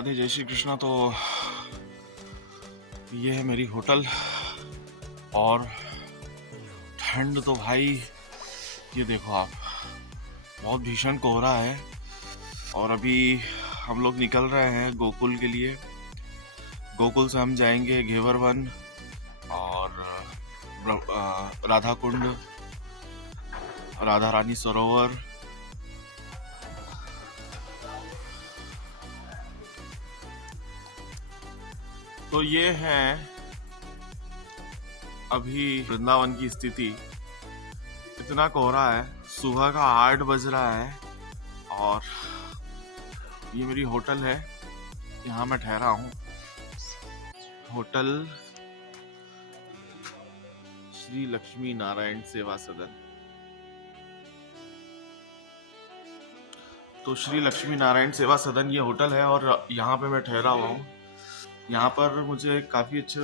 राधे जय श्री कृष्णा। तो ये है मेरी होटल और ठंड तो भाई ये देखो आप, बहुत भीषण कोहरा है। और अभी हम लोग निकल रहे हैं गोकुल के लिए। गोकुल से हम जाएंगे घेवर वन और राधा कुंड, राधा रानी सरोवर। तो ये है अभी वृंदावन की स्थिति। इतना कोहरा है, सुबह का 8 बज रहा है और ये मेरी होटल है, यहाँ मैं ठहरा हूँ। होटल श्री लक्ष्मी नारायण सेवा सदन। तो श्री लक्ष्मी नारायण सेवा सदन ये होटल है और यहाँ पे मैं ठहरा हुआ हूँ। यहाँ पर मुझे काफ़ी अच्छे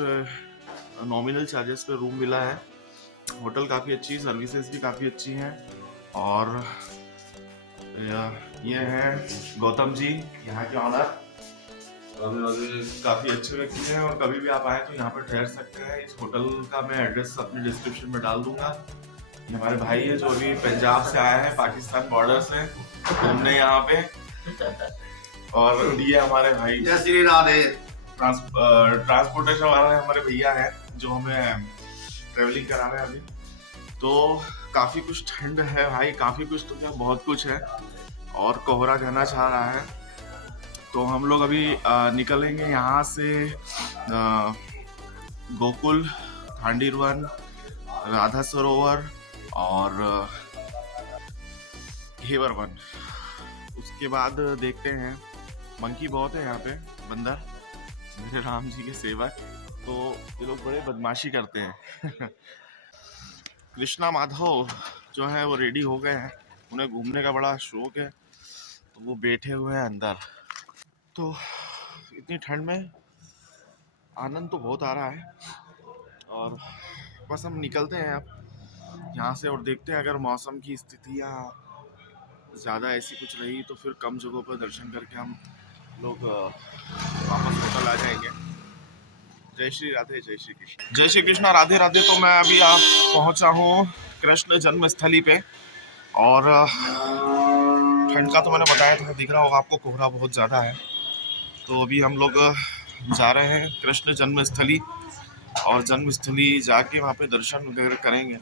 नॉमिनल चार्जेस पे रूम मिला है। होटल काफ़ी अच्छी, सर्विसेज भी काफ़ी अच्छी हैं। और ये हैं गौतम जी, यहाँ के ऑनर, काफ़ी अच्छे व्यक्ति हैं और कभी भी आप आए तो यहाँ पर ठहर सकते हैं। इस होटल का मैं एड्रेस अपने डिस्क्रिप्शन में डाल दूंगा। ये हमारे भाई है जो अभी पंजाब से आए हैं, पाकिस्तान बॉर्डर से घूमने यहाँ पे। और ये हमारे भाई जय श्री राधे ट्रांसपोर्टेशन वाले हमारे भैया हैं जो हमें ट्रेवलिंग करा रहे हैं अभी। तो काफ़ी कुछ ठंड है भाई, काफ़ी कुछ तो क्या बहुत कुछ है और कोहरा जाना चाह रहा है। तो हम लोग अभी निकलेंगे यहाँ से गोकुल, धांडीरवन, राधा सरोवर और घेवर वन। उसके बाद देखते हैं, मंकी बहुत है यहाँ पे, बंदर मेरे राम जी के सेवक। तो ये लोग बड़े बदमाशी करते हैं। कृष्णा माधव जो है वो रेडी हो गए हैं, उन्हें घूमने का बड़ा शौक है तो वो बैठे हुए हैं अंदर। तो इतनी ठंड में आनंद तो बहुत आ रहा है और बस हम निकलते हैं अब यहाँ से और देखते हैं अगर मौसम की स्थितियाँ ज़्यादा ऐसी कुछ रही तो फिर कम जगहों पर दर्शन करके हम लोग वापस होटल आ जाएंगे। जय श्री राधे जय श्री कृष्ण। जय श्री कृष्ण राधे राधे। तो मैं अभी आप पहुंचा हूँ कृष्ण जन्मस्थली पे और ठंड का तो मैंने बताया था, दिख रहा होगा आपको कोहरा बहुत ज़्यादा है। तो अभी हम लोग जा रहे हैं कृष्ण जन्मस्थली और जन्मस्थली जाके वहाँ पे दर्शन वगैरह करेंगे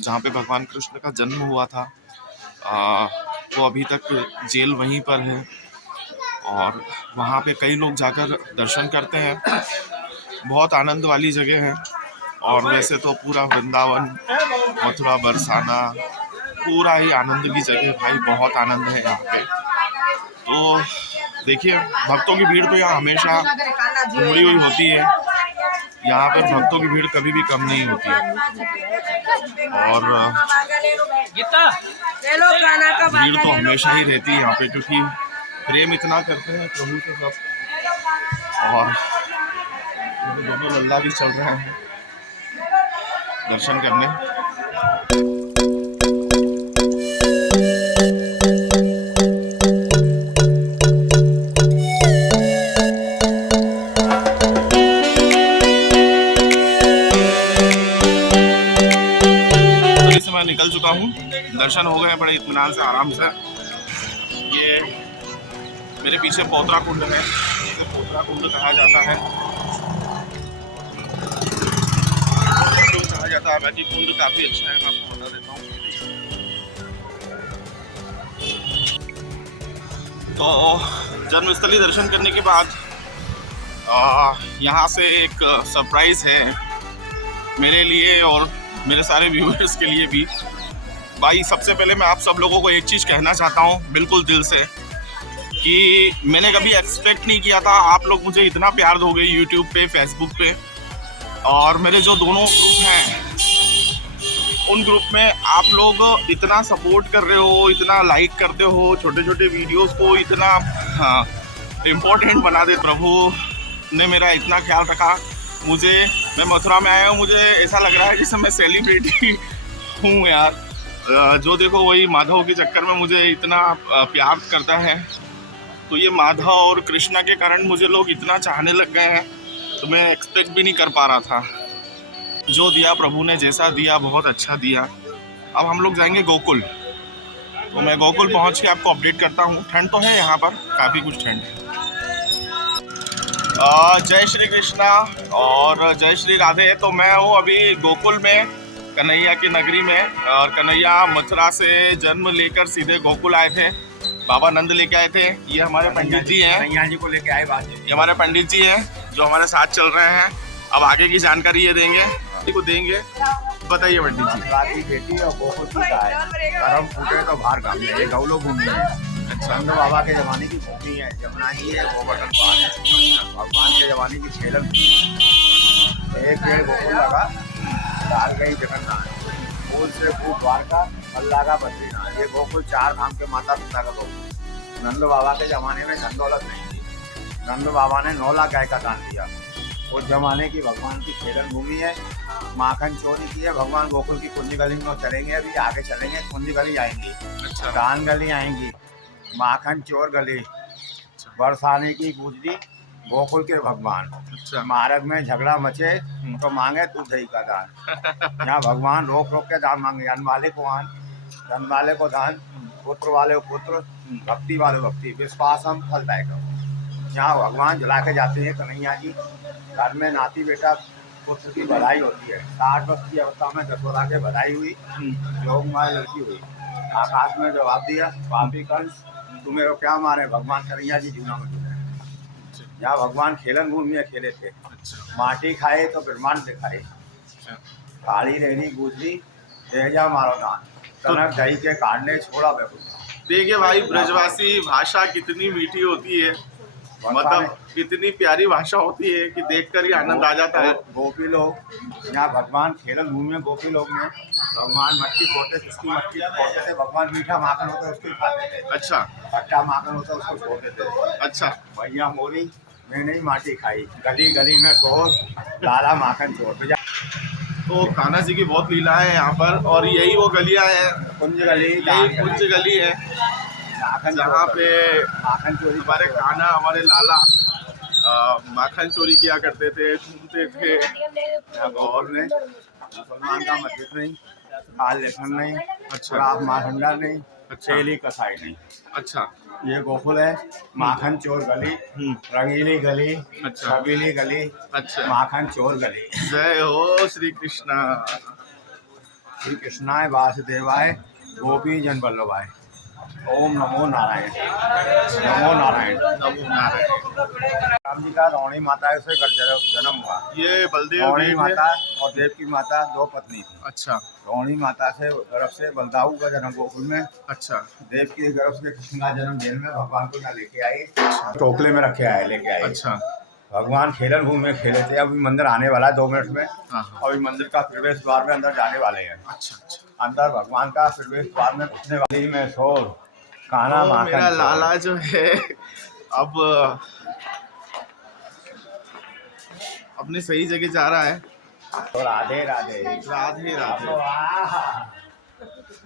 जहाँ पे भगवान कृष्ण का जन्म हुआ था। वो अभी तक जेल वहीं पर है और वहाँ पे कई लोग जाकर दर्शन करते हैं। बहुत आनंद वाली जगह है और वैसे तो पूरा वृंदावन, मथुरा, बरसाना पूरा ही आनंद की जगह भाई, बहुत आनंद है यहाँ पे। तो देखिए भक्तों की भीड़ तो यहाँ हमेशा उमड़ी हुई होती है, यहाँ पर भक्तों की भीड़ कभी भी कम नहीं होती है और भीड़ तो हमेशा ही रहती है यहाँ पे, क्योंकि प्रेम इतना करते हैं प्रभु से सब। और दोनों लल्ला भी चल रहे हैं दर्शन करने। तो इस समय निकल चुका हूँ, दर्शन हो गए बड़े इत्मीनान से, आराम से। ये मेरे पीछे पोतरा कुंड है, इसे पोतरा कुंड कहा जाता है। बाकी कुंड काफी अच्छा है, मैं आपको बता देता हूँ। तो जन्मस्थली दर्शन करने के बाद यहाँ से एक सरप्राइज है मेरे लिए और मेरे सारे व्यूअर्स के लिए भी। भाई सबसे पहले मैं आप सब लोगों को एक चीज़ कहना चाहता हूँ बिल्कुल दिल से, कि मैंने कभी एक्सपेक्ट नहीं किया था आप लोग मुझे इतना प्यार दोगे यूट्यूब पे, फेसबुक पे। और मेरे जो दोनों ग्रुप हैं उन ग्रुप में आप लोग इतना सपोर्ट कर रहे हो, इतना लाइक करते हो, छोटे छोटे वीडियोस को इतना इम्पोर्टेंट बना दे। प्रभु ने मेरा इतना ख्याल रखा मुझे। मैं मथुरा में आया हूँ, मुझे ऐसा लग रहा है जैसे मैं सेलिब्रिटी हूँ यार। जो देखो वही माधव के चक्कर में मुझे इतना प्यार करता है तो ये माधव और कृष्णा के कारण मुझे लोग इतना चाहने लग गए हैं, तो मैं एक्सपेक्ट भी नहीं कर पा रहा था। जो दिया प्रभु ने, जैसा दिया बहुत अच्छा दिया। अब हम लोग जाएंगे गोकुल, तो मैं गोकुल पहुंच के आपको अपडेट करता हूँ। ठंड तो है यहाँ पर, काफ़ी कुछ ठंड है। जय श्री कृष्णा और जय श्री राधे। तो मैं हूँ अभी गोकुल में, कन्हैया की नगरी में। और कन्हैया मथुरा से जन्म लेकर सीधे गोकुल आए थे, बाबा नंद लेके आए थे। ये हमारे पंडित जी हैं, कन्हैया जी को लेके आए बात। ये हमारे पंडित जी हैं जो हमारे साथ चल रहे हैं। अब आगे की जानकारी ये देंगे, को देंगे। बताइए पंडित जी। रात की बेटी और गोकुल की गाय, करम फूटे तो बाहर काम में, ये गौलो भूमि है। नंद बाबा के जमाने की भूमि है, जमुना जी है, गोवर्धन पाल है। भगवान के जमाने की छेलन, एक पेड़ गोकुल लगा, डाल गई जगन्नाथ, फूल से खूब द्वारका, अल्लाह का बद्रीनाथ। ये गोकुल 4 धाम के माता पिता का गोकुल। नंद बाबा के जमाने में धन दौलत नहीं थी, नंद बाबा ने 9 लाख गाय का दान दिया। उस जमाने की भगवान की खेलन भूमि है। माखन चोरी की है, भगवान गोकुल की कुंज गली में चलेंगे, अभी आगे चलेंगे, कुंज गली आएंगी, अच्छा। दान गली आएंगी, माखन चोर गली, बरसाने की गुजरी गोकुल के भगवान। अच्छा। मार्ग में झगड़ा मचे तो मांगे दूध दही का दान। यहाँ भगवान रोक रोक के दान मांगे, अन्न वाले को अन्न, धन वाले को धन, पुत्र वाले को पुत्र, भक्ति वाले भक्ति, विश्वास हम फलदायक। यहाँ भगवान जला के जाते हैं कन्हैया जी। घर में नाती बेटा पुत्र की बधाई होती है। 60 वर्ष की अवस्था में दशोरा के बधाई हुई, योग माए लड़की हुई। आकाश में जवाब दिया, पापी कंस तुम्हें क्या मारे, भगवान कन्हैया जी जीवना में जुड़े। यहाँ भगवान खेलन भूमि में खेले थे। माटी खाए तो ब्रह्मांड दिखाए, काली रेनी गुजरी तेजा मारो दान, कनक दही के काटने छोड़ा बेकुता। देखिए भाई, ब्रजवासी भाषा कितनी मीठी होती है, मतलब कितनी प्यारी भाषा होती है कि देखकर ही आनंद आ जाता है। गोपी लोग यहाँ भगवान खेलन भूमि में, गोपी लोग में भगवान मट्टी फोड़ते थे, उसकी मट्टी फोड़ते थे। भगवान मीठा माखन होता है उसको खाते थे। अच्छा। खट्टा माखन होता है उसको छोड़ते थे। अच्छा। भैया मोरी मैं नहीं माटी खाई, गली गली में शोर, लाला माखन चोर। तो कान्हा जी की बहुत लीला है यहाँ पर, और यही वो गलियाँ हैं, कुंज गली, यही कुंज गली है जहाँ पे माखन चोरी हमारे कान्हा, हमारे लाला माखन चोरी किया करते थे, घूमते थे। और में मुसलमान का मस्जिद नहीं, खाल लेखन नहीं, अच्छा। शराब माखंडा नहीं, अच्छा। तेली कसाई नहीं। अच्छा। ये गोकुल है, माखन चोर गली, रंगीली गली, अच्छा। छबीली गली, अच्छा। माखन चोर गली। जय हो श्री कृष्णा। श्री कृष्णाय वासुदेवाय गोपी जन वल्लभाय। ओम नमो नारायण, नमो नारायण, नमो नारायण। राम जी का रोहिणी माता है, उसे जन्म हुआ। ये बलदेव रोहिणी माता और देव की माता 2 पत्नी थी। अच्छा। रोहिणी माता से गर्भ से बलदाऊ का जन्म गोकुल में। अच्छा। देव की गर्भ से कृष्ण का जन्म जेल में, भगवान को यहाँ लेके आए, टोकले में रखे आए, लेके आए। अच्छा। भगवान खेलन भूमि में खेले थे। अभी मंदिर आने वाला है 2 मिनट में। हाँ। अभी मंदिर का प्रवेश द्वार में अंदर जाने वाले हैं। अच्छा। अच्छा। अंदर भगवान का प्रवेश द्वार में घुसने वाली में शोर कान्हा तो माखन मेरा चोर। लाला जो है अब अपनी सही जगह जा रहा है। तो राधे राधे, राधे राधे।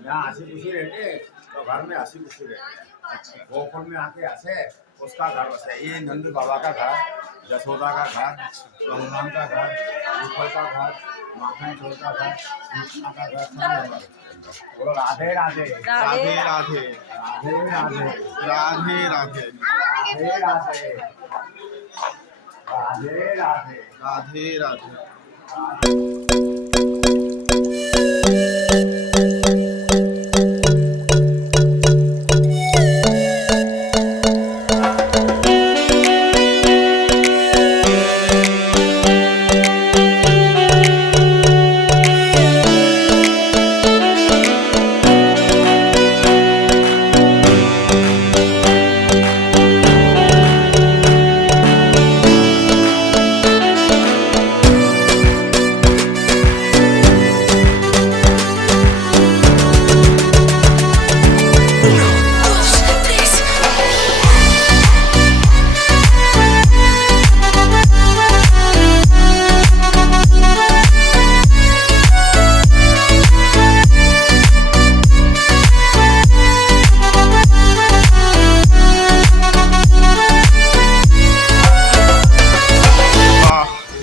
यहाँ हंसी खुशी रहते तो घर में हंसी खुशी रहते। गोकुल में आके हंसे, उसका घर बसे। ये नंद बाबा का घर, यशोदा का घर, बलराम का घर, ऊपर का घर, माखन चोर का घर, कृष्णा का घर, सब बोलो राधे राधे, राधे राधे, राधे राधे, राधे राधे, राधे राधे, राधे राधे, राधे राधे।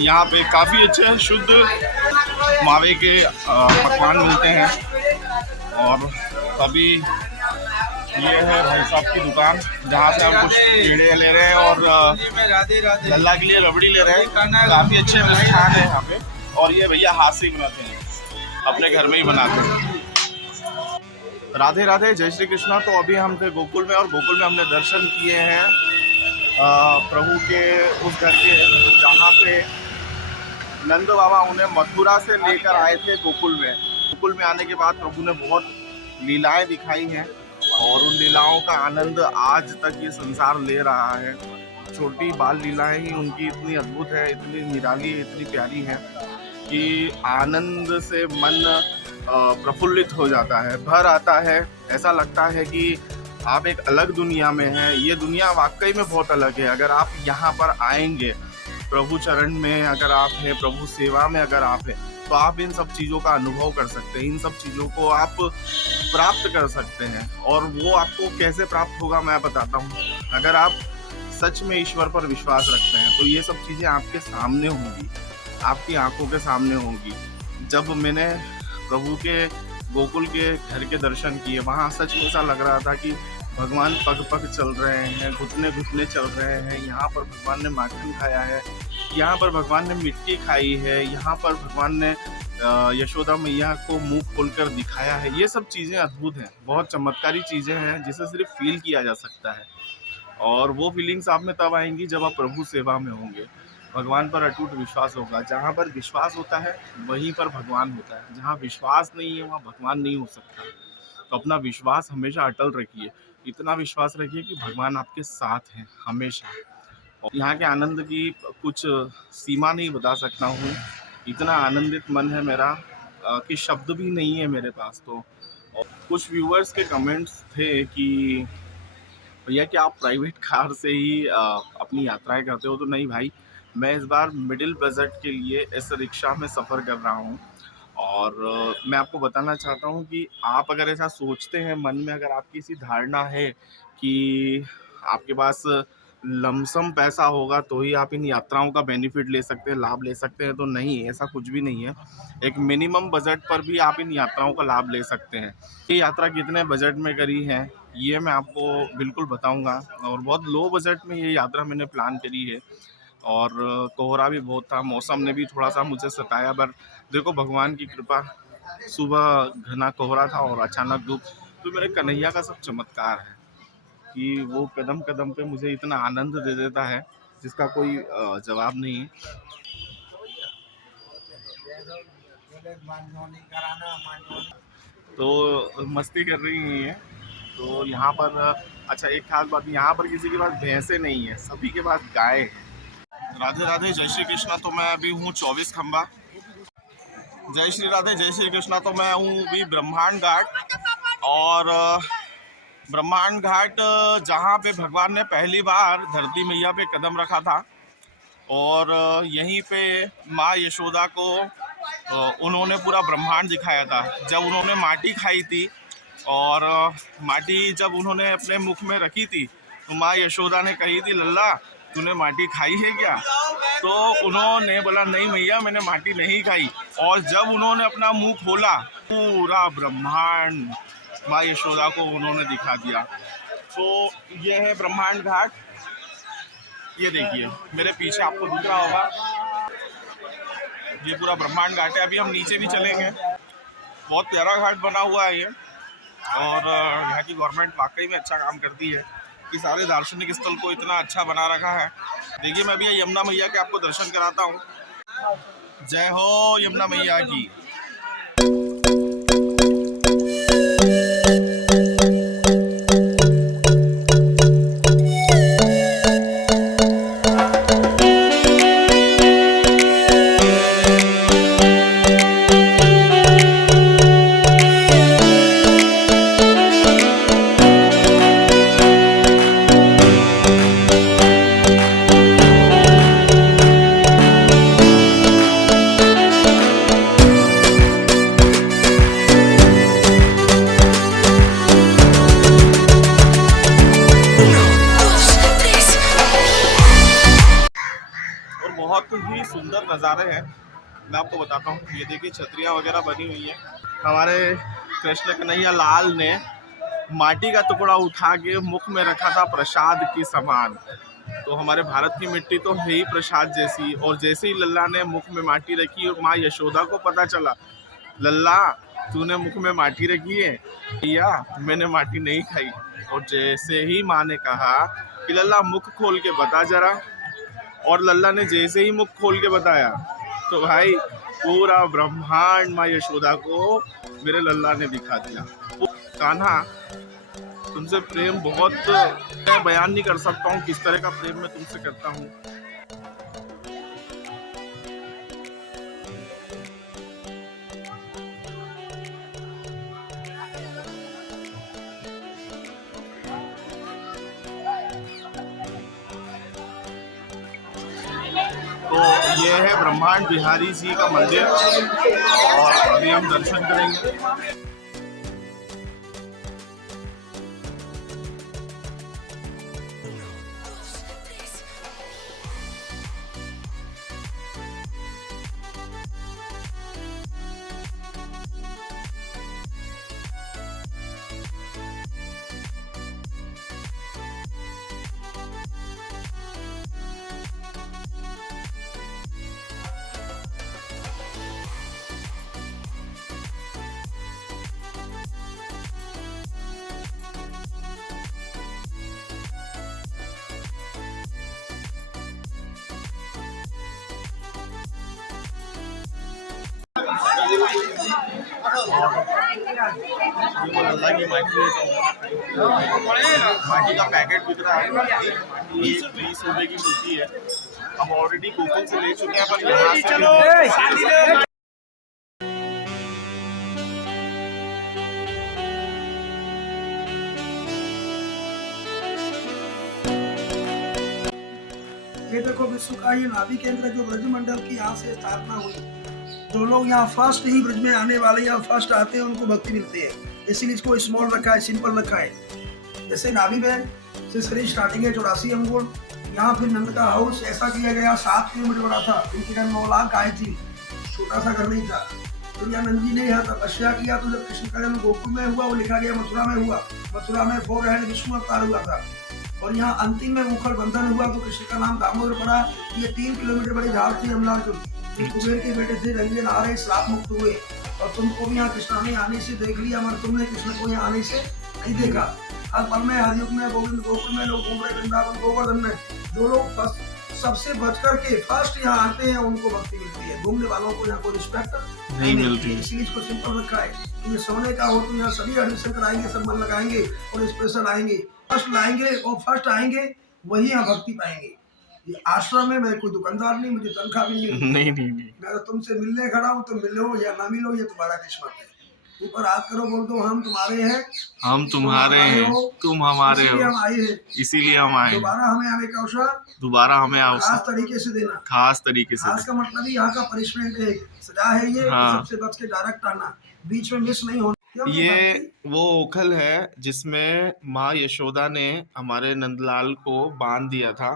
यहाँ पे काफ़ी अच्छे शुद्ध मावे के पकवान मिलते हैं। और अभी ये है भाई साहब की दुकान जहाँ से हम कुछ पेड़े ले रहे हैं और लल्ला के लिए रबड़ी ले रहे हैं। काफ़ी अच्छे मिष्ठान है यहाँ पे। और ये भैया हाथ से ही बनाते हैं, अपने घर में ही बनाते हैं। राधे राधे, जय श्री कृष्णा। तो अभी हम थे गोकुल में और गोकुल में हमने दर्शन किए हैं प्रभु के उस घर के जहाँ पे नंद बाबा उन्हें मथुरा से लेकर आए थे गोकुल में। गोकुल में आने के बाद प्रभु ने बहुत लीलाएं दिखाई हैं और उन लीलाओं का आनंद आज तक ये संसार ले रहा है। छोटी बाल लीलाएं ही उनकी इतनी अद्भुत है, इतनी निराली, इतनी प्यारी है कि आनंद से मन प्रफुल्लित हो जाता है, भर आता है। ऐसा लगता है कि आप एक अलग दुनिया में हैं। ये दुनिया वाकई में बहुत अलग है। अगर आप यहाँ पर आएंगे, प्रभु चरण में अगर आप हैं, प्रभु सेवा में अगर आप हैं, तो आप इन सब चीज़ों का अनुभव कर सकते हैं, इन सब चीज़ों को आप प्राप्त कर सकते हैं। और वो आपको कैसे प्राप्त होगा मैं बताता हूँ। अगर आप सच में ईश्वर पर विश्वास रखते हैं तो ये सब चीज़ें आपके सामने होंगी, आपकी आंखों के सामने होंगी। जब मैंने प्रभु के गोकुल के घर के दर्शन किए, वहाँ सच में ऐसा लग रहा था कि भगवान पग पग चल रहे हैं, घुटने घुटने चल रहे हैं। यहाँ पर भगवान ने माखन खाया है, यहाँ पर भगवान ने मिट्टी खाई है, यहाँ पर भगवान ने यशोदा मैया को मुंह खोलकर दिखाया है। ये सब चीज़ें अद्भुत हैं, बहुत चमत्कारी चीज़ें हैं जिसे सिर्फ फील किया जा सकता है। और वो फीलिंग्स आप में तब आएंगी जब आप प्रभु सेवा में होंगे, भगवान पर अटूट विश्वास होगा। जहाँ पर विश्वास होता है वहीं पर भगवान होता है, जहाँ विश्वास नहीं है वहाँ भगवान नहीं हो सकता। तो अपना विश्वास हमेशा अटल रखिए, इतना विश्वास रखिए कि भगवान आपके साथ हैं हमेशा। और यहाँ के आनंद की कुछ सीमा नहीं बता सकता हूँ, इतना आनंदित मन है मेरा कि शब्द भी नहीं है मेरे पास। तो और कुछ व्यूअर्स के कमेंट्स थे कि भैया क्या आप प्राइवेट कार से ही अपनी यात्राएं करते हो? तो नहीं भाई, मैं इस बार मिडिल बजट के लिए इस रिक्शा में सफ़र कर रहा हूँ। और मैं आपको बताना चाहता हूँ कि आप अगर ऐसा सोचते हैं मन में, अगर आपकी ऐसी धारणा है कि आपके पास लमसम पैसा होगा तो ही आप इन यात्राओं का बेनिफिट ले सकते हैं, लाभ ले सकते हैं, तो नहीं, ऐसा कुछ भी नहीं है। एक मिनिमम बजट पर भी आप इन यात्राओं का लाभ ले सकते हैं। ये यात्रा कितने बजट में करी है ये मैं आपको बिल्कुल बताऊंगा। और बहुत लो बजट में ये यात्रा मैंने प्लान करी है। और कोहरा भी बहुत था, मौसम ने भी थोड़ा सा मुझे सताया, पर देखो भगवान की कृपा, सुबह घना कोहरा था और अचानक धूप। तो मेरे कन्हैया का सब चमत्कार है कि वो कदम कदम पे मुझे इतना आनंद दे देता है जिसका कोई जवाब नहीं है। तो मस्ती कर रही है। तो यहाँ पर अच्छा एक खास बात, यहाँ पर किसी के पास भैंसे नहीं है, सभी के पास गाय है। राधे राधे, जय श्री कृष्णा। तो मैं अभी हूँ 24 खंबा। जय श्री राधे, जय श्री कृष्णा। तो मैं हूँ अभी ब्रह्मांड घाट। और ब्रह्मांड घाट जहाँ पे भगवान ने पहली बार धरती मैया पे कदम रखा था। और यहीं पे माँ यशोदा को उन्होंने पूरा ब्रह्मांड दिखाया था। जब उन्होंने माटी खाई थी और माटी जब उन्होंने अपने मुख में रखी थी तो माँ यशोदा ने कही थी, लल्ला तूने माटी खाई है क्या? तो उन्होंने बोला, नहीं मैया मैंने माटी नहीं खाई। और जब उन्होंने अपना मुंह खोला, पूरा ब्रह्मांड माँ यशोदा को उन्होंने दिखा दिया। तो ये है ब्रह्मांड घाट। ये देखिए मेरे पीछे आपको दिख रहा होगा, ये पूरा ब्रह्मांड घाट है। अभी हम नीचे भी चलेंगे। बहुत प्यारा घाट बना हुआ है ये। और यहाँ की गवर्नमेंट वाकई में अच्छा काम करती है कि सारे दार्शनिक स्थल को इतना अच्छा बना रखा है। देखिए मैं अभी यमुना मैया के आपको दर्शन कराता हूँ। जय हो यमुना मैया की। बहुत ही सुंदर नज़ारे हैं। मैं आपको बताता हूँ, ये देखिए छतरियाँ वगैरह बनी हुई हैं। हमारे कृष्ण कन्हैया लाल ने माटी का टुकड़ा उठा के मुख में रखा था प्रसाद के समान। तो हमारे भारत की मिट्टी तो है ही प्रसाद जैसी, और जैसे ही लल्ला ने मुख में माटी रखी और माँ यशोदा को पता चला, लल्ला तूने मुख में माटी रखी है, भैया मैंने माटी नहीं खाई। और जैसे ही माँ ने कहा कि लल्ला मुख खोल के बता जरा, और लल्ला ने जैसे ही मुख खोल के बताया तो भाई पूरा ब्रह्मांड माँ यशोदा को मेरे लल्ला ने दिखा दिया। कान्हा, तुमसे प्रेम बहुत, मैं बयान नहीं कर सकता हूँ किस तरह का प्रेम मैं तुमसे करता हूँ। तो ये है ब्रह्मांड बिहारी जी का मंदिर, और अभी हम दर्शन करेंगे। लल्ला की माटी का पैकेट बिक रहा है, माटी 20 रुपए की मिलती है। हम ऑलरेडी गोकुल से ले चुके हैं, पर यहाँ से ये देखो विश्व का ये नाभि केंद्र जो ब्रज मंडल की यहाँ से स्थापना हुई। जो लोग यहाँ फर्स्ट ही ब्रज में आने वाले, यहाँ फर्स्ट आते हैं, उनको भक्ति मिलती है, इसीलिए इसको स्मॉल रखा है, सिंपल रखा है। जैसे नाभि में से शरीर स्टार्टिंग है 84 अंगुल। यहाँ फिर नंद का हाउस ऐसा किया गया, 7 किलोमीटर बड़ा था, इनकी 9 लाख गाय थी, छोटा सा घर नहीं था। तो यहाँ नंद जी ने यहाँ तपस्या किया, तो जब कृष्ण का जन्म गोकुल में हुआ, वो लिखा गया मथुरा में हुआ। मथुरा में 4 हैंड विष्णु अवतार हुआ था, और यहाँ अंतिम में मुखर बंधन हुआ, तो कृष्ण का नाम दामोदर पड़ा। ये 3 किलोमीटर बड़ी झाड़ थी अमलाचुर, कुबेर के बेटे थे, रंगे नहारे श्राप मुक्त हुए। और तुमको भी यहाँ कृष्णा ने आने से देख लिया, मगर तुमने कृष्ण को यहाँ आने से नहीं देखा। हर पल में, हर युग में, गोविंद गोकुल में लोग घूम रहे, वृंदावन गोवर्धन में। जो लोग सबसे बच करके फर्स्ट यहाँ आते हैं, उनको भक्ति मिलती है। घूमने वालों को यहाँ कोई रिस्पेक्ट नहीं मिलती है, इसलिए इसको सिंपल रखा है। ये सोने का हो तो यहाँ सभी एडमिशन कराएंगे, सब मन लगाएंगे और स्पेशल आएंगे, फर्स्ट लाएंगे और फर्स्ट आएंगे, वही यहाँ भक्ति पाएंगे। ये आश्रम में मैं कोई दुकानदार नहीं, मुझे तनख्वाह भी नहीं। मैं तो तुमसे मिलने खड़ा हूँ, तुम मिलो या ना मिलो, ये तुम्हारा किस्मत है। ऊपर हाथ करो, बोल दो हम तुम्हारे हैं, हम तुम्हारे हैं, तुम हमारे हो, हम आए हैं, इसीलिए हम आए। दोबारा हमें आने का अवसर, दोबारा हमें खास तरीके से देना। खास तरीके से खास का मतलब ही यहाँ का पनिशमेंट है, सजा है ये। हाँ। सबसे बच के डायरेक्ट आना, बीच में मिस नहीं होना। ये वो ओखल है जिसमें माँ यशोदा ने हमारे नंदलाल को बांध दिया था।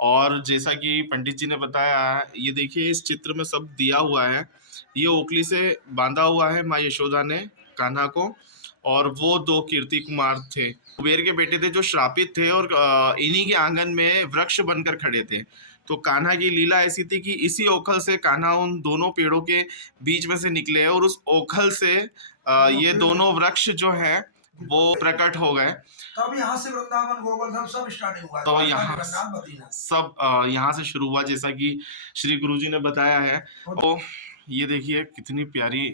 और जैसा कि पंडित जी ने बताया, ये देखिए इस चित्र में सब दिया हुआ है। ये ओखली से बांधा हुआ है माँ यशोदा ने कान्हा को, और वो 2 कीर्ति कुमार थे, कुबेर के बेटे थे, जो श्रापित थे, और इन्हीं के आंगन में वृक्ष बनकर खड़े थे। तो कान्हा की लीला ऐसी थी कि इसी ओखल से कान्हा उन दोनों पेड़ों के बीच में से निकले, और उस ओखल से ये दोनों वृक्ष जो हैं वो प्रकट हो गए। तब यहाँ से वृंदावन गोवर्धन सब स्टार्ट हुआ। तो यहाँ से शुरू हुआ, जैसा कि श्री गुरुजी ने बताया है। तो ये देखिए कितनी प्यारी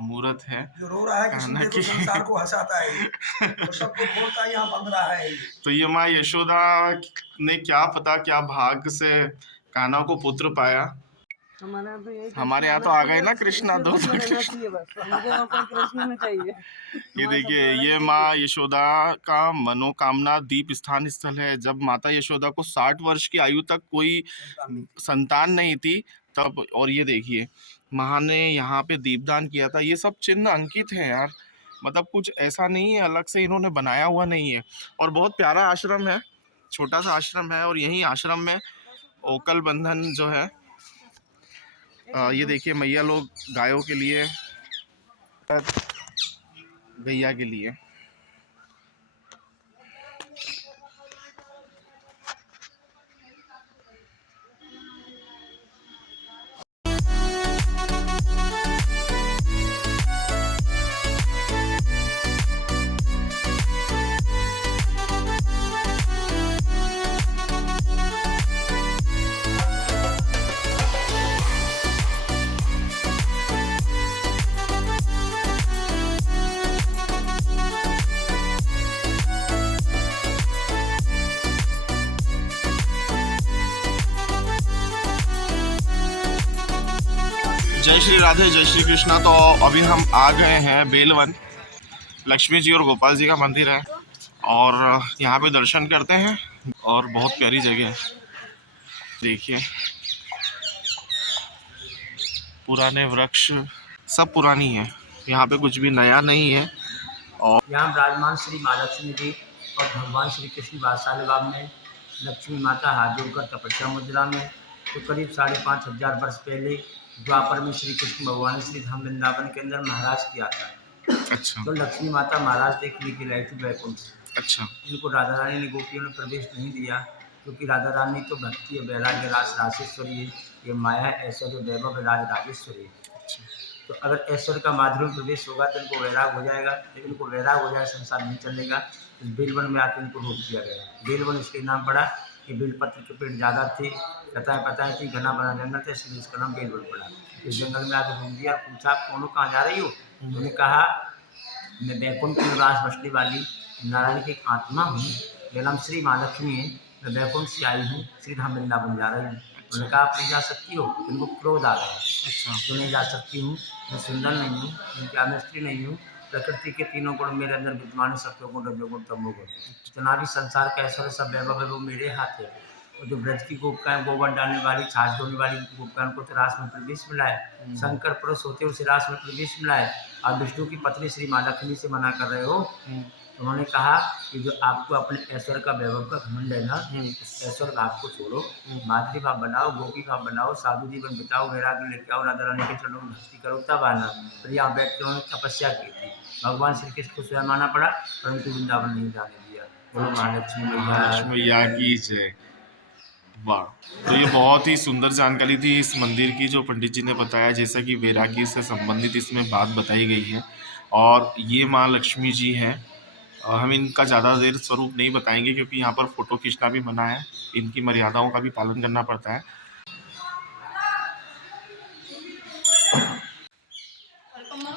मूर्त है, जो रो रहा है कृष्ण को, संसार को हंसाता है, तो सबको खोलता है, यहाँ बंद रहा है। तो ये माँ यशोदा ने क्या पता क्या भाग से कान्हा को पुत्र पाया। हमारे यहाँ तो आ गए ना कृष्णा, 2 ये देखिए, ये माँ यशोदा का मनोकामना दीप स्थान स्थल है। जब माता यशोदा को 60 वर्ष की आयु तक कोई संतान नहीं थी तब, और ये देखिए माँ ने यहाँ पे दीपदान किया था। ये सब चिन्ह अंकित है यार, मतलब कुछ ऐसा नहीं है अलग से इन्होंने बनाया हुआ नहीं है। और बहुत प्यारा आश्रम है, छोटा सा आश्रम है, और यही आश्रम में ओकल बंधन जो है, ये देखिए मैया लोग गायों के लिए, गैया के लिए। जय श्री राधे, जय श्री कृष्णा। तो अभी हम आ गए हैं बेलवन। लक्ष्मी जी और गोपाल जी का मंदिर है और यहाँ पे दर्शन करते हैं और बहुत प्यारी जगह है। देखिए पुराने वृक्ष सब पुरानी है, यहाँ पे कुछ भी नया नहीं है। और यहाँ विराजमान श्री महालक्ष्मी जी और भगवान श्री कृष्ण वात्सल्य भाव में लक्ष्मी माता हाथ जोड़कर तपस्या मुद्रा में, तो करीब 5,500 वर्ष पहले द्वापर में श्री कृष्ण भगवान श्री धाम वृंदावन के अंदर महाराज किया था। अच्छा तो लक्ष्मी माता महाराज देखने के लिए थी वैकुंठ। अच्छा। इनको राधा रानी ने गोपियों ने प्रवेश नहीं दिया, क्योंकि राधा रानी तो भक्ति वैराग्य रास राजेश्वरी है, ये माया ऐश्वर्य वैभव राज राजेश्वरी है। तो अगर ऐश्वर्य का माधुर्य प्रवेश होगा तो इनको वैराग हो जाएगा, लेकिन इनको वैराग हो जाए संसार नहीं चलेगा। तो बेलवन में आकर इनको रोक दिया गया। बेलवन इसके नाम पड़ा कि बेलपत्र के पेड़ ज़्यादा थे, पता थी, घना बना जंगल थे, इसलिए इसका नाम बेलवन पड़ा। इस जंगल में आकर घूम दिया, पूछा आप कौन कहाँ जा रही हो? उन्होंने कहा मैं बैकुंठ की निवास बसने वाली नारायण की आत्मा हूँ, मेरा नाम श्री महालक्ष्मी है, मैं बैकुंठ से आई हूँ, श्री धाम वृंदावन जा रही हूँ। उन्होंने कहा आप नहीं जा सकती हो, उनको क्रोध आ गया। अच्छा। तो नहीं जा सकती हूँ, मैं सुंदर नहीं हूँ, मैं स्त्री नहीं हूँ, प्रकृति के तीनों गुण मेरे अंदर विद्यमान है, सत्वगुण रजोगुण तमोगुण। जितना भी संसार का ऐश्वर्य सब वैभव है वो मेरे हाथ है। और जो ब्रज की गोपिकाएं गोबर डालने वाली, छाछ ढोने वाली गोपिकाओं को तो रास में प्रवेश मिला है, शंकर पुरुष होते उसे रास में प्रवेश मिला है, और विष्णु की पत्नी श्री महालक्ष्मी से मना कर रहे हो। उन्होंने कहा कि जो आपको अपने ऐश्वर्य का वैभव का घमंड है ना, ऐश्वर्य भाव को छोड़ो, मातृ भाव बनाओ, गोपी भाव बनाओ, साधु जीवन बिताओ, वैराग्य लेके आओ, राधा रानी के चरणों में भक्ति करो, तब आना। फिर यहाँ बैठ के उन्होंने तपस्या की थी। भगवान श्री कृष्ण को स्वयं आना पड़ा, परंतु वृंदावन नहीं जाने दिया। बोलो महालक्ष्मी मैया की जय। वाह, तो ये बहुत ही सुंदर जानकारी थी इस मंदिर की जो पंडित जी ने बताया, जैसा कि वैरागी से संबंधित इसमें बात बताई गई है। और ये माँ लक्ष्मी जी हैं। हम इनका ज़्यादा देर स्वरूप नहीं बताएंगे क्योंकि यहाँ पर फ़ोटो खींचना भी मना है, इनकी मर्यादाओं का भी पालन करना पड़ता है।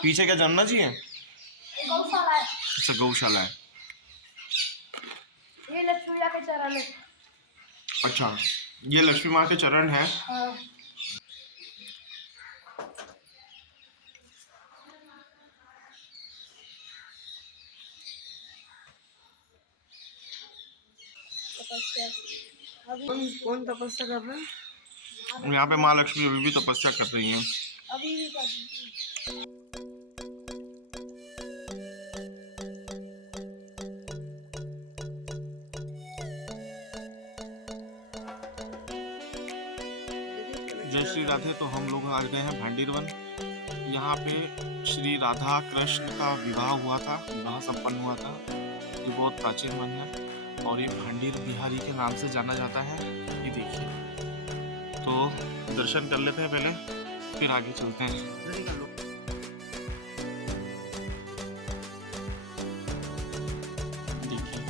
पीछे क्या जमुना जी है? गौशाला है। अच्छा, गौशाला है। ये लक्ष्मी माँ के चरण है। अच्छा, ये लक्ष्मी माँ के चरण है। हाँ। कौन तपस्या कर रहा है? यहाँ पे माँ लक्ष्मी अभी भी तपस्या कर रही हैं। अभी भी कर दीजिए। जय श्री राधे। तो हम लोग आ गए हैं भांडीरवन। यहाँ पे श्री राधा कृष्ण का विवाह हुआ था, विवाह संपन्न हुआ था। ये बहुत प्राचीन वन है और ये भांडीर बिहारी के नाम से जाना जाता है। ये देखिए, तो दर्शन कर लेते हैं पहले, फिर आगे चलते हैं। देखिए,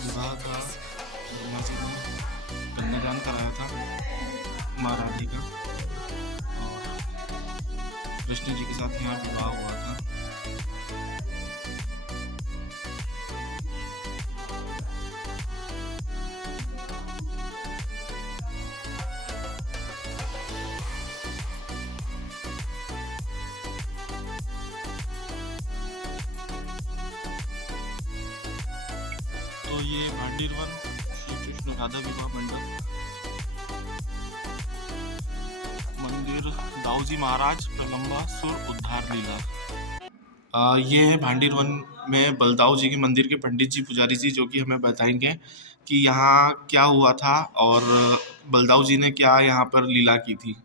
विवाह का कन्यादान कराया था माँ राधे का, और कृष्ण जी के साथ यहाँ विवाह हुआ था। तो ये भांडीरवन श्री कृष्ण राधा विवाह मंडप मंदिर, दाऊजी महाराज प्रलंबा सुर उद्धार लीला। ये है भांडीरवन में बलदाऊ जी के मंदिर के पंडित जी पुजारी जी, जो कि हमें बताएंगे कि यहाँ क्या हुआ था और बलदाऊ जी ने क्या यहाँ पर लीला की थी।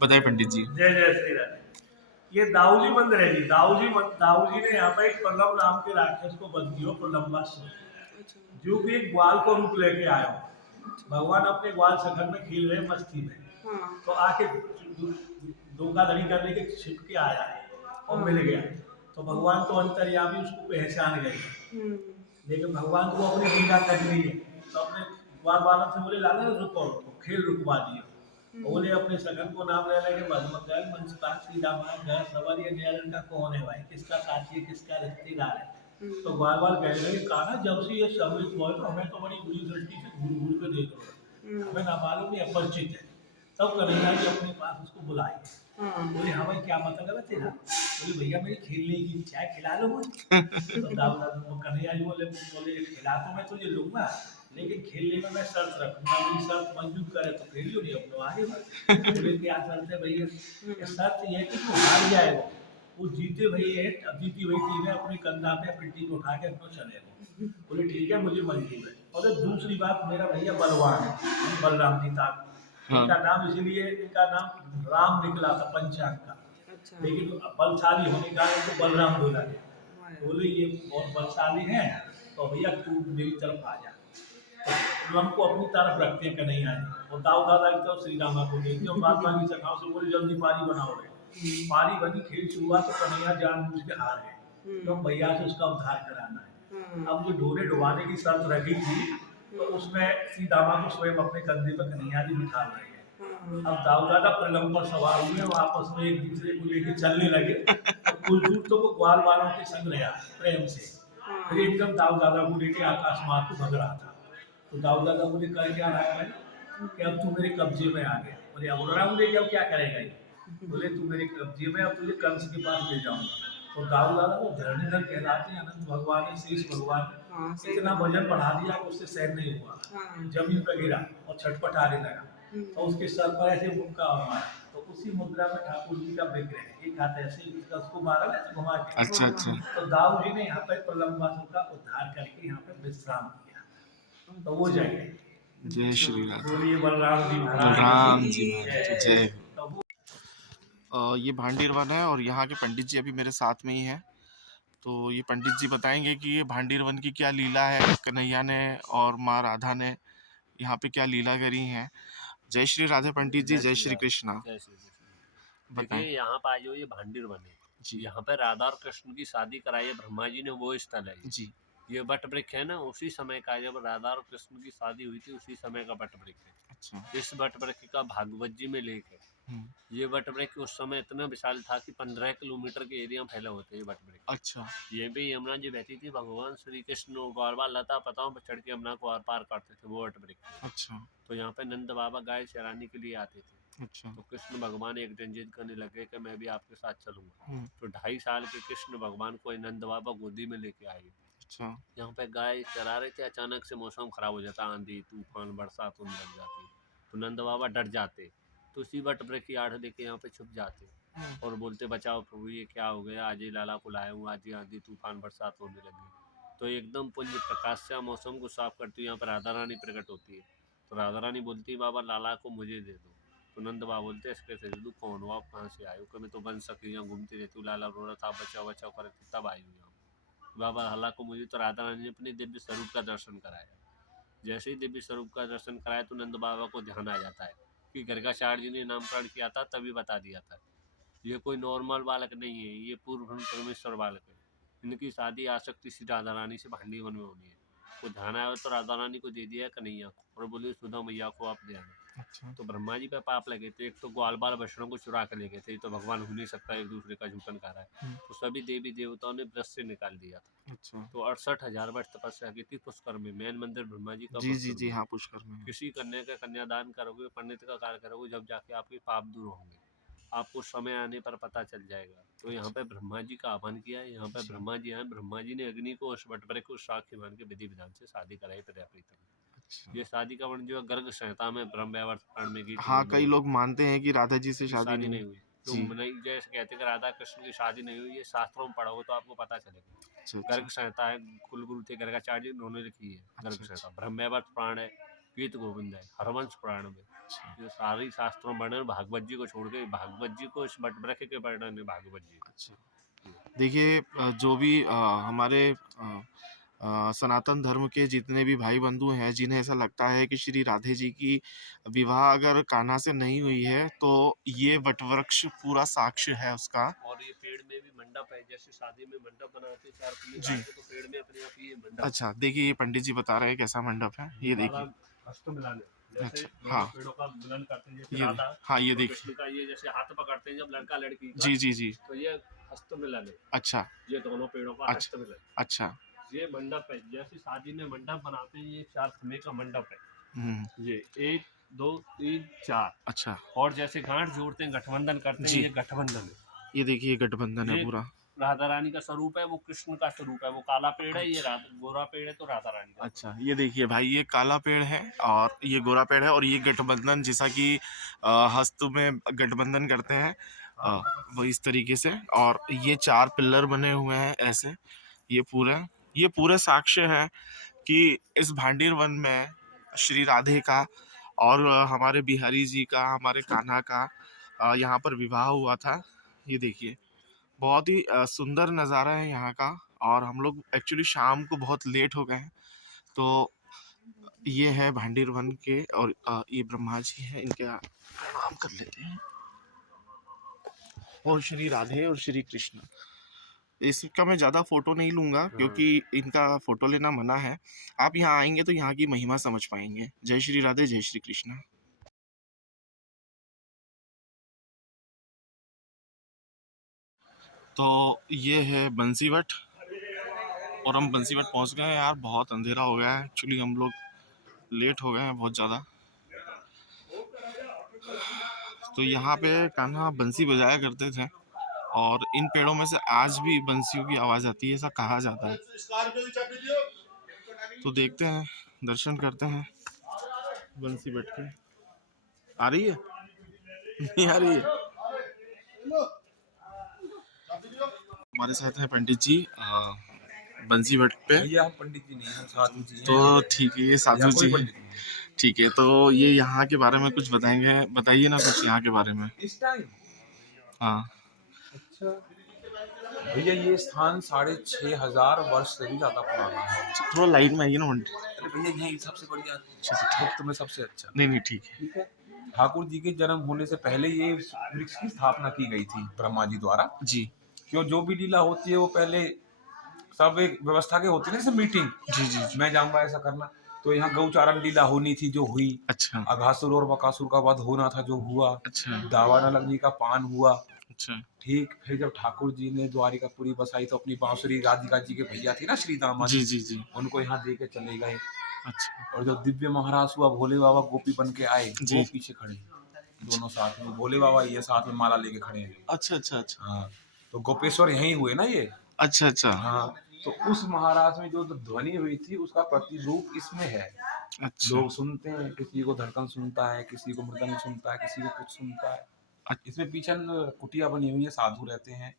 बताइए पंडित जी। जय जय श्री राम। ये दाऊजी मंदिर है जी। दाऊजी ने यहाँ पे एक प्रलम्ब नाम के राक्षस को वध किया, प्रलम्बासुर, जो कि एक ग्वाल को रूप लेके आया हो। भगवान अपने ग्वाल सखर में खेल रहे मस्ती में, तो आके धोखाधड़ी करने के छिप के आया और मिल गया। तो भगवान तो अंतर्यामी, उसको पहचान गए, लेकिन भगवान को अपनी लीला करनी है। तो अपने ग्वाल बालक से बोले लाला रुको, खेल रुकवा दिए। बोले अपने सगन को नाम ले लगे, मधुमक्खी मनसुखा सीधा मान घर सवार, ये नया लड़का कौन है भाई, किसका साथी है, किसका रिश्तेदार है। तो बार बार कहने लगे, कहा ना जब से ये समृद्ध हुआ तो हमें तो बड़ी बुरी दृष्टि से घूर घूर के देख रहे हो, हमें नामालूम है, अपरिचित है। तब कन्हैया जी अपने पास उसको बुलाए। बोले हाँ भाई क्या मतलब है तेरा? बोले भैया मेरी खेलने की इच्छा है, खिला लो मुझे। तो कन्हैया जी बोले खिला तो मैं तुझे लूंगा, लेकिन खेलने में मैं शर्त रखूंगा, मेरी शर्त मंजूर करे तो खेलियो, नहीं अपने आगे बढ़। बोले क्या शर्त है भैया? शर्त यह है कि तू हार जाएगा, वो जीते भैया अब जीती हुई टीम है, अपने कंधा पे पिट्टी को उठा के अपना चलेगा। बोले ठीक है मुझे मंजूर है। और दूसरी बात, मेरा भैया बलवान है, बलराम जी था। इनका नाम इसलिए, इनका नाम राम निकला था पंचांग का, लेकिन बलशाली होने का इनको बलराम बोला गया। बोले ये बहुत बलशाली है, तो भैया तू मेरी तरफ आ जा। तो हमको अपनी तरफ रखते हैं कन्हैया जी, और दाऊ दादा की तरफ श्री रामा को देखते हैं। महात्मा की सखाओं से बोले जल्दी पारी बनाओ रे। पारी बनी, खेल शुरू हुआ, तो कन्हैया जानबूझ के हार गए, तो भैया से उसका उद्धार कराना है। अब जो ढोरे डुबाने की शर्त रखी थी, तो उसमें श्री दामा को स्वयं अपने कंधे पर कन्हैया जी बिठा रहे हैं। अब दाऊ दादा प्रलम्ब पर सवार हुए, आपस में एक दूसरे को लेकर चलने लगे। तो कुछ दूर तो वो ग्वाल वालों के संग रहा प्रेम से, फिर एकदम दाऊ दादा को लेके आकाश मार्ग को भग रहा था। तो दाऊ दादा बोले कर क्या रहा है भाई, कि अब तू मेरे कब्जे में आ गया। बोले अब रहा हूँ, अब क्या करेगा ये? बोले तू मेरे कब्जे में, अब तुझे कंस के पास ले जाऊंगा। तो दाऊ दादा वो धरणीधर कहलाते हैं, अनंत भगवान है, शेष भगवान, इतना वजन बढ़ा दिया कि उससे सहन नहीं हुआ, जमीन पर गिरा और छटपटाने लगा। तो उसके सर पर ऐसे मुक्का मारा, तो उसी मुद्रा में ठाकुर जी का विग्रह है, एक हाथ ऐसे उसको मारा ऐसे घुमा के। अच्छा अच्छा। तो दाऊ जी ने यहाँ पे प्रलम्बासुर का उद्धार करके यहाँ पे विश्राम किया, तो वो जगह। जय श्री राम। बोलिए बलराम जी राम महाराज जी महाराज जय तो वो हो। ये भांडीर वन है और यहाँ के पंडित जी अभी मेरे साथ में ही हैं। तो ये पंडित जी बताएंगे कि ये भांडीर वन की क्या लीला है, कन्हैया ने और माँ राधा ने यहाँ पे क्या लीला करी है। जय श्री राधे पंडित जी, जय श्री कृष्णा। जय श्री कृष्ण। देखिए यहाँ पर जो ये भांडीर वन है, जी यहाँ पे राधा और कृष्ण की शादी कराई है ब्रह्मा जी ने, वो स्थल है जी। ये वट वृक्ष है ना, उसी समय का, जब राधा और कृष्ण की शादी हुई थी उसी समय का वट वृक्ष है। अच्छा। इस वट वृक्ष का भागवत जी में लेख है। ये वट वृक्ष उस समय इतना विशाल था कि 15 किलोमीटर के एरिया में फैला होता है ये वट वृक्ष। अच्छा। ये भी यमुना जी बहती थी, भगवान श्री कृष्ण बार बार लता पताओं पर चढ़ के यमुना को आर पार करते थे, वो वट वृक्ष। अच्छा। तो यहाँ पे नंद बाबा गाय चराने के लिए आते थे। अच्छा। तो कृष्ण भगवान एक दिन जिद करने लगे कि मैं भी आपके साथ चलूंगा। तो 2.5 साल के कृष्ण भगवान को नंद बाबा गोदी में लेके आए। अच्छा। यहाँ पे गाय चरा रहे थे, अचानक से मौसम खराब हो जाता, आंधी तूफान बरसात होने लग जाती, तो नंद बाबा डर जाते, तो उसी वट वृक्ष की आड़ लेके यहाँ पे छुप जाते और बोलते बचाओ प्रभु, ये क्या हो गया, आज ही लाला को लाया हूँ, आज ही आंधी तूफान बरसात होने लगी। तो एकदम पुंज प्रकाश से मौसम को साफ करती, यहाँ पर राधा रानी प्रकट होती है। तो राधा रानी बोलती है बाबा लाला को मुझे दे दो। तो नंद बाबा बोलते हैं इसके से दे दूँ, कौन हो आप, कहाँ से आए हो? कि मैं तो बन सकी यहाँ घूमती रहती हूँ, लाला रो रहा था बचाओ बचाओ कर तब आई हूँ यहाँ। बाबा लाला को मुझे, तो राधा रानी ने अपने दिव्य स्वरूप का दर्शन कराया। जैसे ही दिव्य स्वरूप का दर्शन कराया तो नंद बाबा को ध्यान आ जाता है कि गर्गाचार्य जी ने नामकरण किया था, तभी बता दिया था ये कोई नॉर्मल बालक नहीं है, ये पूर्व परमेश्वर बालक है। इनकी शादी आसक्ति सी राधा रानी से भांडी वन में होनी है। तो ध्यान आया तो राधा रानी को दे दिया कन्हैया को, और बोले सुधा मैया को आप दे आना। अच्छा। तो ब्रह्मा जी पे पाप लगे थे, एक तो ग्वाल बाल बछड़ों को चुरा कर ले गए थे, तो भगवान हो नहीं सकता, एक दूसरे का झूठन खा रहा है। तो सभी देवी देवताओं ने व्रत से निकाल दिया था। अच्छा। तो 68,000 वर्ष तपस्या की थी पुष्कर में, मेन मंदिर ब्रह्मा जी का जी जी पुष्कर जी में। हाँ पुष्कर में। किसी कन्या का कन्यादान करोगे, पंडित का कार्य करोगे, जब जाके आपके पाप दूर होंगे, आपको समय आने पर पता चल जाएगा। तो यहाँ पे ब्रह्मा जी का आह्वान किया है, यहाँ पे ब्रह्मा जी आए, ब्रह्मा जी ने अग्नि को उस वटवृक्ष को साक्ष्य मान के विधि विधान से शादी कराई प्रजापति में। ये शादी का वर्ण जो है गर्ग संहिता में ब्रह्म वैवर्त पुराण में गीत। हाँ कई लोग मानते हैं कि राधा जी से शादी शादी नहीं हुई, तो नहीं जैसे कहते हैं कि राधा कृष्ण की शादी नहीं हुई, ये शास्त्रों में पढ़ोगे तो आपको पता चलेगा। अच्छा गर्ग अच्छा संहिता है, कुलगुरु थे गर्गाचार्य, उन्होंने लिखी है गर्ग अच्छा संहिता। ब्रह्मवैवर्त पुराण है, गीत गोविंद है, हरवंश पुराण में ये सारी शास्त्रों में वर्णन, भागवत जी को छोड़ के, भागवत जी को इस वट वृक्ष के वर्णन है भागवत जी। अच्छा। देखिए जो भी हमारे सनातन धर्म के जितने भी भाई बंधु हैं जिन्हें ऐसा लगता है कि श्री राधे जी की विवाह अगर कान्हा से नहीं हुई है तो ये वटवृक्ष पूरा साक्ष्य है उसका। और ये पेड़ में भी मंडप है, जैसे शादी में मंडप बनाते चार कुली जी। काटते, तो पेड़ में अपने आप ही ये मंडप अच्छा देखिए ये पंडित जी बता रहे हैं कैसा मंडप है, ये देखिए। हस्त मिलान है, जैसे अच्छा, दोनों हाँ। पेड़ों का मिलन करते हैं, जैसे ये राधा हाँ ये और देखिए। कृष्ण का ये जैसे हाथ पकड़ते हैं जब लड़का लड़की का, जी जी जी। तो ये हस्त मिलन है, अच्छा ये दोनों पेड़ों का हस्त अच्छा मिलन। अच्छा। ये मंडप है, जैसे शादी में मंडप बनाते हैं, ये 4 खम्भे का मंडप है, हम्म। ये 1 2 3 4। अच्छा और जैसे गांठ जोड़ते हैं, गठबंधन करते हैं, जी। ये गठबंधन है। ये देखिए गठबंधन है ये पूरा। राधा रानी का स्वरूप है, वो कृष्ण का स्वरूप है, वो काला पेड़ है, ये गोरा पेड़ है, तो राधा रानी का। अच्छा ये देखिए भाई ये काला पेड़ है और ये गोरा पेड़ है और ये गठबंधन जैसा कि हस्त में गठबंधन करते हैं वो इस तरीके से। और ये 4 पिलर बने हुए हैं ऐसे, ये पूरे साक्ष्य है कि इस भांडीर वन में श्री राधे का और हमारे बिहारी जी का, हमारे कान्हा का यहाँ पर विवाह हुआ था। ये देखिए बहुत ही सुंदर नज़ारा है यहाँ का। और हम लोग एक्चुअली शाम को बहुत लेट हो गए हैं, तो ये है भांडीर वन के और ये ब्रह्मा जी हैं, इनके प्रणाम कर लेते हैं। और श्री राधे और श्री कृष्ण, इसका मैं ज़्यादा फोटो नहीं लूँगा क्योंकि इनका फोटो लेना मना है। आप यहाँ आएंगे तो यहाँ की महिमा समझ पाएंगे। जय श्री राधे, जय श्री कृष्ण। तो ये है बंसीवट और हम बंसीवट पहुँच गए हैं यार, बहुत अंधेरा हो गया है, एक्चुअली हम लोग लेट हो गए हैं बहुत ज़्यादा। तो यहाँ पे कान्हा बंसी बजाया करते थे और इन पेड़ों में से आज भी बंसियों की आवाज़ आती है, ऐसा कहा जाता है। तो देखते हैं, दर्शन करते हैं बंसी बैठ के। आ रही है नहीं आ रही है। हमारे साथ है पंडित जी बंसी भट्ट पे। भैया हम पंडित जी नहीं हैं, साधु जी हैं। तो ठीक है, ये साधु जी हैं। ठीक है, तो ये यहाँ के बारे में कुछ बताएंगे, बताइए ना कुछ यहाँ के बारे में। इस टाइम हाँ अच्छा भैया ये स्थान 6500 वर्ष से भी ज्यादा पुराना है। थोड़ा लाइट में आइए ना पंडित। अरे भैया यही सबसे बढ़िया गुप्त में सबसे अच्छा। नहीं नहीं ठीक है। ठीक है, ठाकुर जी के जन्म होने से पहले ये वृक्ष की स्थापना की गई थी ब्रह्मा जी द्वारा। जी क्यों जो भी लीला होती है वो पहले सब एक व्यवस्था के होती है ना, जैसे मीटिंग। जी जी जी। मैं जाऊंगा ऐसा करना, तो यहाँ गौचारण लीला होनी थी जो हुई। अच्छा अघासुर और बकासुर का वध होना था जो हुआ। अच्छा दावा न लगने का पान हुआ। अच्छा ठीक, फिर जब ठाकुर जी ने द्वारिकापुरी बसाई तो अपनी बांसुरी राधिका जी के भैया थे ना श्री दामा जी जी जी। उनको यहाँ दे के चले गए। अच्छा और जब दिव्य महाराज हुआ भोले बाबा गोपी बन के आए, जी। वो पीछे खड़े दोनों साथ में, भोले बाबा ये साथ में माला लेके खड़े हैं। अच्छा अच्छा अच्छा हाँ, तो गोपेश्वर यहीं हुए ना ये। अच्छा अच्छा हाँ, तो उस महाराज में जो ध्वनि हुई थी उसका प्रतिरूप इसमें है। अच्छा लोग सुनते हैं, किसी को धड़कन सुनता है, किसी को मृदंग सुनता है, किसी को कुछ सुनता है। इसमें पीछे कुटिया बनी हुई है, साधु रहते हैं,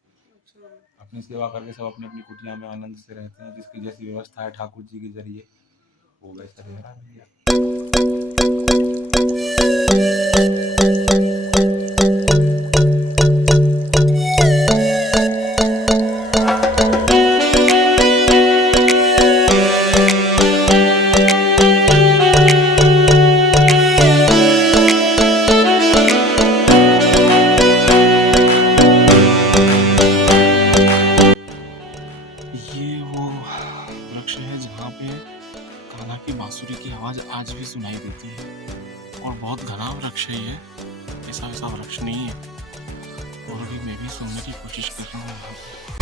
अपनी सेवा करके सब अपनी अपनी कुटिया में आनंद से रहते हैं। जिसकी जैसी व्यवस्था है ठाकुर जी के जरिए वो वैसा रह रहा है। ये वो वृक्ष है जहाँ पे कान्हा की बांसुरी की आवाज़ आज भी सुनाई देती है और बहुत घना वृक्ष है ये, ऐसा वैसा वृक्ष नहीं है। और अभी मैं भी सुनने की कोशिश कर रहा हूँ यहाँ पे।